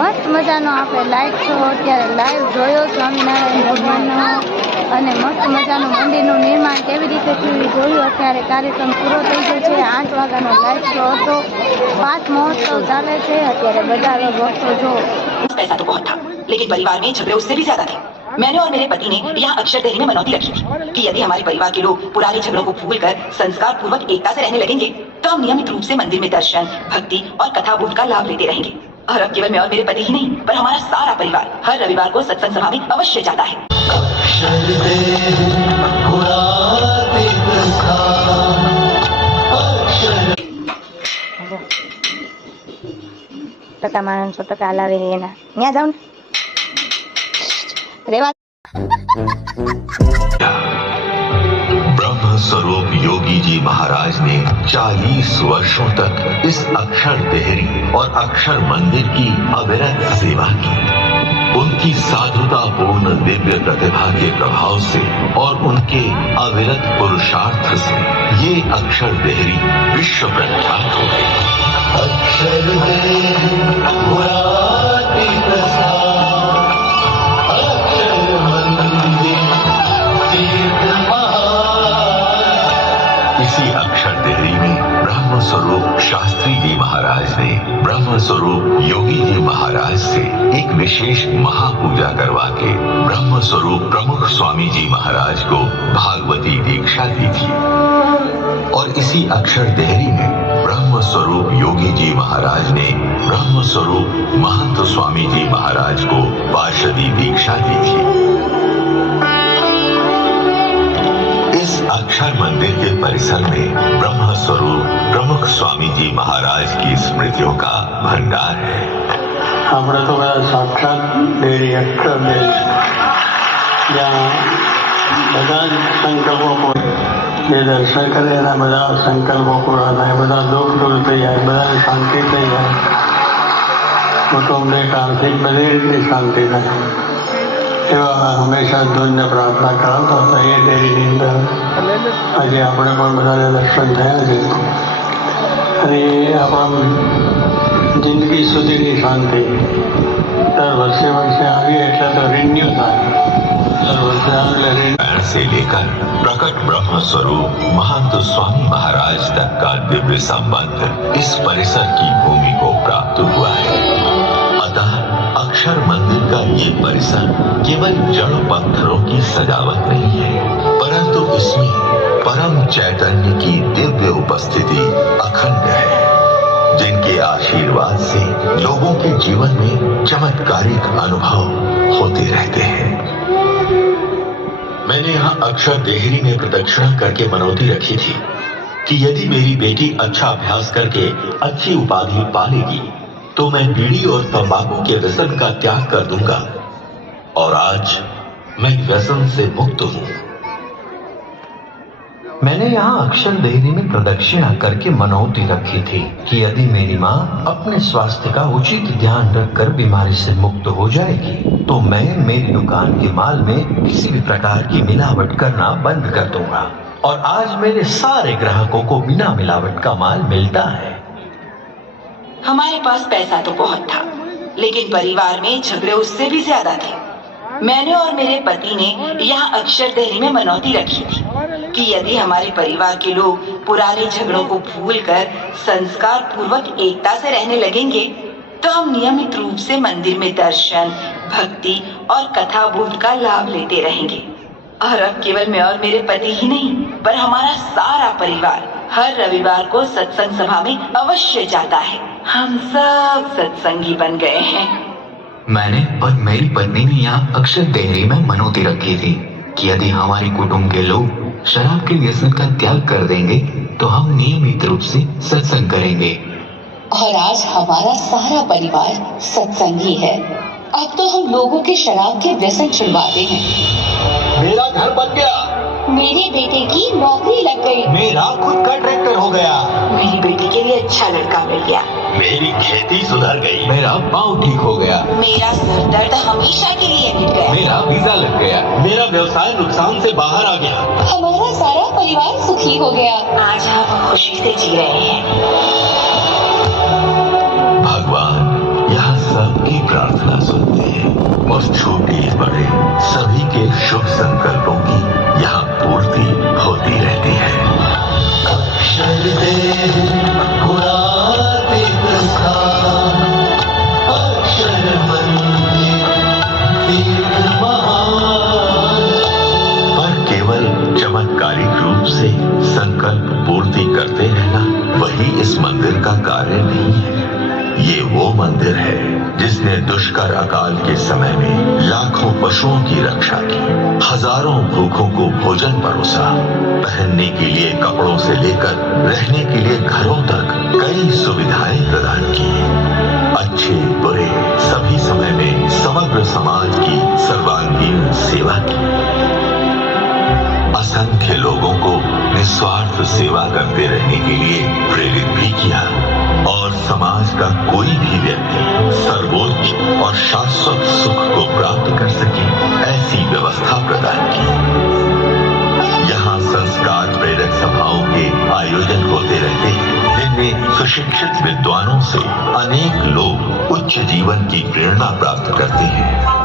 મસ્ત મજાનો આપણે લાઈવ છો અત્યારે લાઈવ જોયો સ્વામિનારાયણ ભગવાનનો અને મસ્ત મજાનું મંદિરનું નિર્માણ કેવી રીતે થયું એ જોયું અત્યારે કાર્યક્રમ પૂરો થઈ ગયો છે આઠ વાગ્યાનો લાઈવ શો હતો પાંચ મહોત્સવ ચાલે છે અત્યારે બધા ભક્તો જો पैसा तो बहुत था लेकिन परिवार में झगड़े उससे भी ज्यादा थे मैंने और मेरे पति ने यहाँ अक्षर देहरी में मनौती रखी थी कि यदि हमारे परिवार के लोग पुराने झगड़ों को भूल कर संस्कार पूर्वक एकता से रहने लगेंगे तो हम नियमित रूप से मंदिर में दर्शन भक्ति और कथा बोध का लाभ लेते रहेंगे और अब केवल मैं और मेरे पति ही नहीं पर हमारा सारा परिवार हर रविवार को सत्संग सभा में अवश्य जाता है ટકા માણસો ટકા લાવે એના ત્યાં જાઉં ને રેવા ब्रह्म स्वरूप योगी जी महाराज ने 40 वर्षों तक इस अक्षर देहरी और अक्षर मंदिर की अविरत सेवा की। उनकी साधुता पूर्ण दिव्य प्रतिभा के प्रभाव से और उनके अविरत पुरुषार्थ से ये अक्षर देहरी विश्व प्रख्यात हो गई। अक्षर स्वरूप योगी जी महाराज से एक विशेष महापूजा करवा के ब्रह्म स्वरूप प्रमुख स्वामी जी महाराज को भागवती दीक्षा दी थी और इसी अक्षर देहरी में ब्रह्म स्वरूप योगी जी महाराज ने ब्रह्म स्वरूप महंत स्वामी जी महाराज को पार्षदी दीक्षा दी थी इस अक्षर मंदिर के परिसर में ब्रह्म स्वरूप प्रमुख स्वामी जी महाराज की स्मृतियों का भंडार है આપણે તો બધા સાક્ષાત ડેરી અક્ષર ડેરી જ્યાં બધા જ સંકલ્પો પૂરા જે દર્શન કરે એના બધા સંકલ્પો પૂરા થાય બધા દુઃખ દૂર થઈ જાય બધાને શાંતિ થઈ જાય કુટુંબને આર્થિક બધી રીતની શાંતિ થાય એવા હંમેશા ધૂનને પ્રાર્થના કરાવતો હતો એ ડેરીની અંદર આજે આપણે પણ બધાને દર્શન થયા છે અને એ આપણા જિંદગી સુધીની શાંતિ દર વર્ષે વર્ષે આવીએ એટલે તો રિન્યુ થાય દર વર્ષે આવે એટલે renew पैर से लेकर प्रकट ब्रह्म स्वरूप महंत स्वामी महाराज तक का दिव्य संबंध इस परिसर की भूमि को प्राप्त हुआ है अतः अक्षर मंदिर का ये परिसर केवल जड़ पत्थरों की सजावट नहीं है परंतु इसमें परम चैतन्य की दिव्य उपस्थिति अखंड है जिनके आशीर्वाद से लोगों के जीवन में चमत्कारिक अनुभव होते रहते हैं। मैंने यहाँ अक्षर देहरी में प्रदक्षिणा करके मनौती रखी थी कि यदि मेरी बेटी अच्छा अभ्यास करके अच्छी उपाधि पा लेगी तो मैं बीड़ी और तंबाकू के व्यसन का त्याग कर दूँगा। और आज मैं व्यसन से मुक्त हूँ। मैंने यहाँ अक्षर देहरी में प्रदक्षिणा करके मनौती रखी थी कि यदि मेरी माँ अपने स्वास्थ्य का उचित ध्यान रखकर बीमारी से मुक्त हो जाएगी तो मैं मेरी दुकान के माल में किसी भी प्रकार की मिलावट करना बंद कर दूँगा। और आज मेरे सारे ग्राहकों को बिना मिलावट का माल मिलता है। हमारे पास पैसा तो बहुत था, लेकिन परिवार में झगड़े उससे भी ज़्यादा थे। मैंने और मेरे पति ने यहाँ अक्षर देहरी में मनौती रखी थी। कि यदि हमारे परिवार के लोग पुराने झगड़ों को भूल कर संस्कार पूर्वक एकता से रहने लगेंगे तो हम नियमित रूप से मंदिर में दर्शन, भक्ति और कथा बोध का लाभ लेते रहेंगे। और अब केवल मैं और मेरे पति ही नहीं, पर हमारा सारा परिवार हर रविवार को सत्संग सभा में अवश्य जाता है। हम सब सत्संगी बन गए हैं। मैंने और मेरी पत्नी ने यहाँ अक्षर देहरी में मनोती रखी थी कि यदि हमारे कुटुंब के लोग शराब के व्यसन का त्याग कर देंगे तो हम नियमित रूप से सत्संग करेंगे। और आज हमारा सारा परिवार सत्संगी है। अब तो हम लोगों के शराब के व्यसन छुड़वाते हैं। मेरा घर बन गया। मेरे बेटे की नौकरी लग गई। मेरा खुद का ट्रैक्टर हो गया। मेरी बेटी के लिए अच्छा लड़का मिल गया। मेरी खेती सुधर गई। मेरा पाँव ठीक हो गया। मेरा सर दर्द हमेशा के लिए मिट गया। मेरा वीज़ा लग गया। मेरा व्यवसाय नुकसान से बाहर आ गया। हमारा सारा परिवार सुखी हो गया। आज हम हाँ खुशी से जी रहे हैं। भगवान यहाँ सबकी प्रार्थना सुनते हैं। और छोटे बड़े सभी के शुभ संकल्पों की वही इस मंदिर का कार्य नहीं है। ये वो मंदिर है जिसने दुष्कर अकाल के समय में लाखों पशुओं की रक्षा की, हज़ारों भूखों को भोजन परोसा, पहनने के लिए कपड़ों से लेकर रहने के लिए घरों तक कई सुविधाएँ प्रदान की अच्छे, बुरे, सभी समय में निस्वार्थ सेवा करते रहने के लिए प्रेरित भी किया। और समाज का कोई भी व्यक्ति सर्वोच्च और शाश्वत सुख को प्राप्त कर सके, ऐसी व्यवस्था प्रदान की। यहाँ संस्कार प्रेरक सभाओं के आयोजन होते रहते हैं, जिनमें सुशिक्षित विद्वानों से अनेक लोग उच्च जीवन की प्रेरणा प्राप्त करते हैं।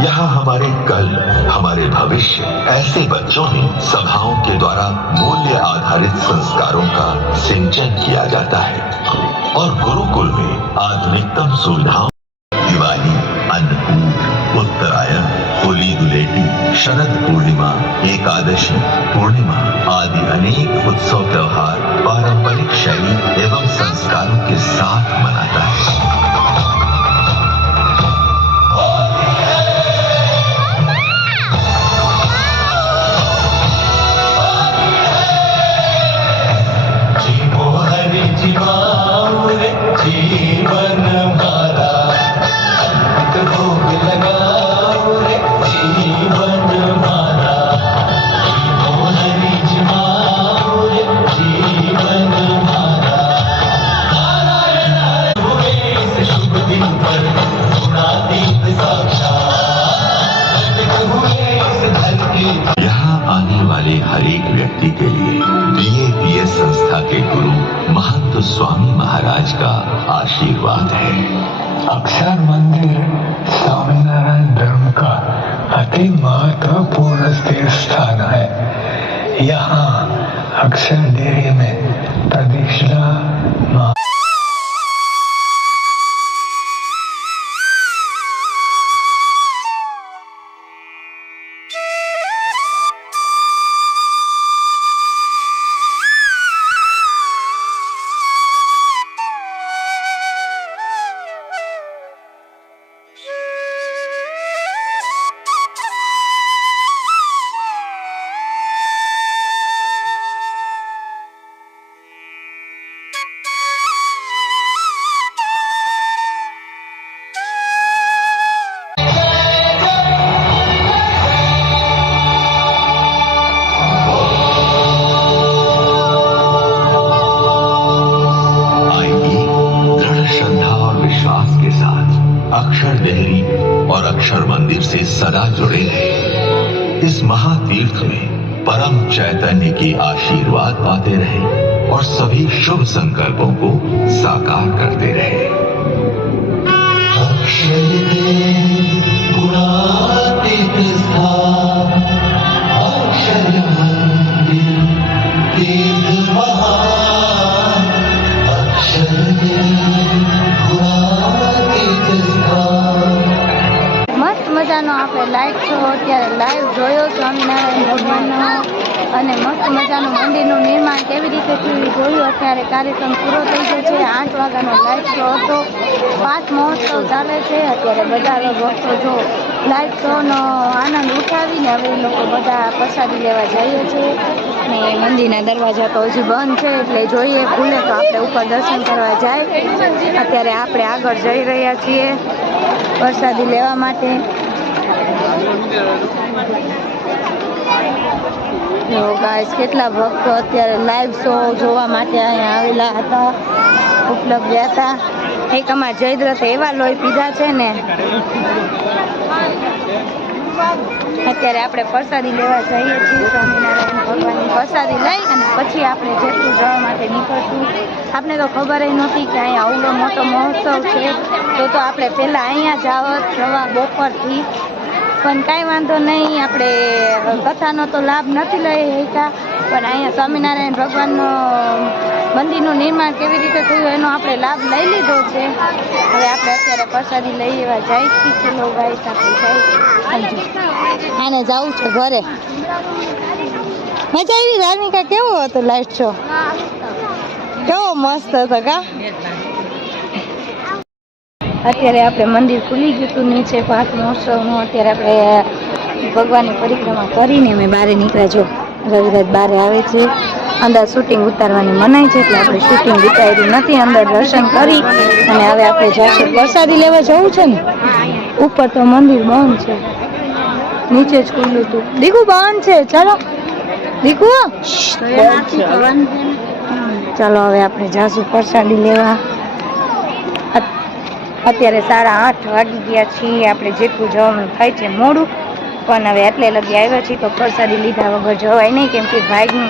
यहाँ हमारे कल, हमारे भविष्य, ऐसे बच्चों में सभाओं के द्वारा मूल्य आधारित संस्कारों का सिंचन किया जाता है। और गुरुकुल में आधुनिकतम सुविधाओं, दिवाली, अन्नकूट, उत्तरायण, होली दुलेटी, शरद पूर्णिमा, एकादशी, पूर्णिमा आदि अनेक उत्सव, त्योहार, पारंपरिक शैली एवं संस्कारों के साथ मनाता है। अक्षर मंदिर, स्वामीनारायण धर्म का अति महत्वपूर्ण तीर्थ स्थान है। यहाँ अक्षर देरी में प्रदक्षिणा से सदा जुड़े रहे इस महातीर्थ में परम चैतन्य के आशीर्वाद पाते रहे और सभी शुभ संकल्पों को साकार करते रहे। अक्षय લાઈવ છો અત્યારે લાઈવ જોયો સ્વામિનારાયણ ભગવાનનો અને મસ્ત મજાનું મંદિરનું નિર્માણ કેવી રીતે થયું જોયું. અત્યારે કાર્યક્રમ પૂરો થઈ ગયો છે. આઠ વાગ્યાનો લાઈવ શો હતો. પાંચ મહોત્સવ ચાલે છે. અત્યારે બધા ભક્તો જો લાઈવ શોનો આનંદ ઉઠાવીને હવે લોકો બધા પ્રસાદી લેવા જઈએ છીએ ને મંદિરના દરવાજા તો હજી બંધ છે, એટલે જોઈએ ખુલે તો આપણે ઉપર દર્શન કરવા જાય. અત્યારે આપણે આગળ જઈ રહ્યા છીએ પ્રસાદી લેવા માટે. જો ગાઈસ કેટલા ભક્તો અત્યારે લાઈવ શો જોવા માટે અહીંયા આવેલા હતા, ઉપલબ્ધ હતા. એક અમારા જયદ્રથે એવા લોહી પીધા છે ને. અત્યારે આપણે પ્રસાદી લેવા જઈએ છીએ, સ્વામિનારાયણ ભગવાનની પ્રસાદી લઈ અને પછી આપણે જેટલું જવા માટે નીકળશું. આપણે તો ખબર જ નહોતી કે અહીંયા આવડો મોટો મહોત્સવ છે. તો તો આપણે પહેલાં અહીંયા જાવ જવા બપોરથી પણ કાંઈ વાંધો નહીં આપણે કથાનો તો લાભ નથી લઈ શક્યા. પણ અહીંયા સ્વામિનારાયણ ભગવાનનો મંદિરનું નિર્માણ કેવી રીતે થયું એનો આપણે લાભ લઈ લીધો છે. હવે આપણે અત્યારે પ્રસાદી લઈ એવા જાય છીએ ચલો આપણે જાય. આને જવું છે ઘરે. મજા આવી ધાર્મિકા કેવો હતો લાઈટ શો કેવો મસ્ત હતો કા? અત્યારે આપણે મંદિર ખુલી ગયું હતું નીચે પાક મહોત્સવનું અત્યારે આપણે ભગવાનની પરિક્રમા કરીને અમે બહાર નીકળ્યા જો. રવિરાજ બહાર આવે છે. અંદર શૂટિંગ ઉતારવાની મનાઈ છે એટલે આપણે શૂટિંગ ઉતાર્યું નથી અંદર દર્શન કરી અને હવે આપણે જઈશું પ્રસાદી લેવા જવું છે ને? ઉપર તો મંદિર બંધ છે. નીચે જ ખુલ્લું હતું. દીકુ બંધ છે. ચાલો. દીકુ? ચાલો હવે આપણે જાશું પ્રસાદી લેવા. અત્યારે સાડા આઠ વાગી ગયા છીએ. આપણે જેટલું જવાનું થાય છે મોડું. પણ હવે એટલે લગી આવ્યા છીએ તો પ્રસાદી લીધા વગર જવાય નહીં. કેમ કે ભાગનું,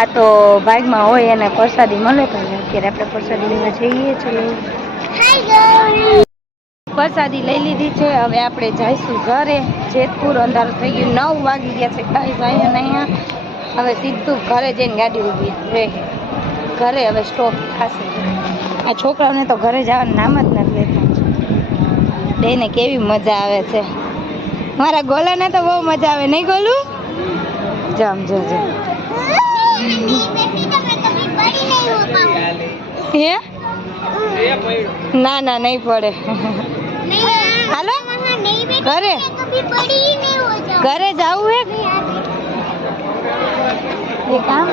આ તો ભાગમાં હોય અને પ્રસાદી મળે તો અત્યારે આપણે પ્રસાદી લેવા જઈએ છીએ. પ્રસાદી લઈ લીધી છે. હવે આપણે જઈશું ઘરે. જેતપુર અંધારું થઈ ગયું. નવ વાગી ગયા છે. કાંઈ અહીંયા અહીંયા. હવે સીધું ઘરે જઈને ગાડી ઊભી રહે. ઘરે હવે સ્ટોપ થશે. આ છોકરાઓને તો ઘરે જવાનું નામ જ નથી. બેને કેવી મજા આવે છે. મારા ગોલાને તો બહુ મજા આવે, નહીં ગોલું? જમ જો જો. ના ના, નહીં પડે. હાલો? ઘરે? ઘરે જવું હે? એ કામ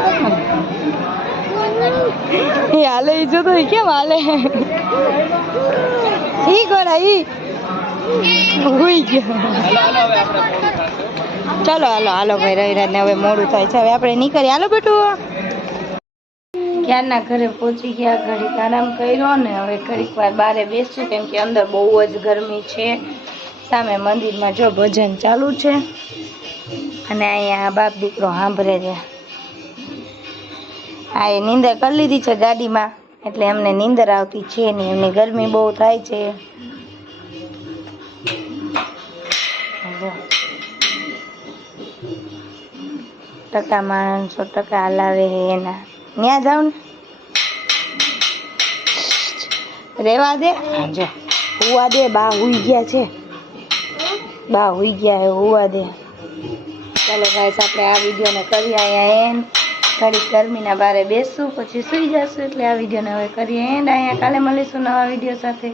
એ હાલે ઈ જો તો કેમ હાલે? ઈ ગોળા, ઈ. ચાલો, હાલો હાલો, ભાઈ રવિરાજ ને હવે મોડું થાય છે. હવે આપણે નીકળીએ. હાલો, બેટું. ક્યારના ઘરે પહોંચી ગયા, ઘડીક આરામ કર્યો ને હવે ઘડીક વાર બારે બેસું કેમ કે અંદર બહુ જ ગરમી છે. સામે મંદિરમાં જો ભજન ચાલુ છે. અને અહીંયા બાપ દીકરો સાંભળે છે. હા એ નીંદર કરી લીધી છે ગાડીમાં. એટલે એમને નીંદર આવતી છે નહીં એમને ગરમી બહુ થાય છે. જો. ટકા માણસો ટકા હલાવે એના. ત્યાં જાવ ને? રેવા દે. જો. હુવા દે બા હુઈ ગયા છે. બા હુઈ ગયા હે હુવા દે. ચાલો ગાઈસ આપણે આ વિડીયોને કરી અહીંયા એન્ડ ઘડીક ગરમીના બારે બેસું પછી સુઈ જશું એટલે આ વિડીયોને હવે કરીએ એન્ડ અહીંયા કાલે મળીશું નવા વીડિયો સાથે.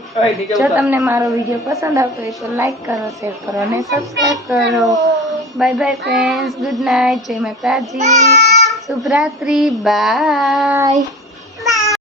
જો તમને મારો વીડિયો પસંદ આવતો હોય તો લાઈક કરો શેર કરો અને સબસ્ક્રાઈબ કરો. Bye bye friends good night જય માતાજી. શુભરાત્રી. બાય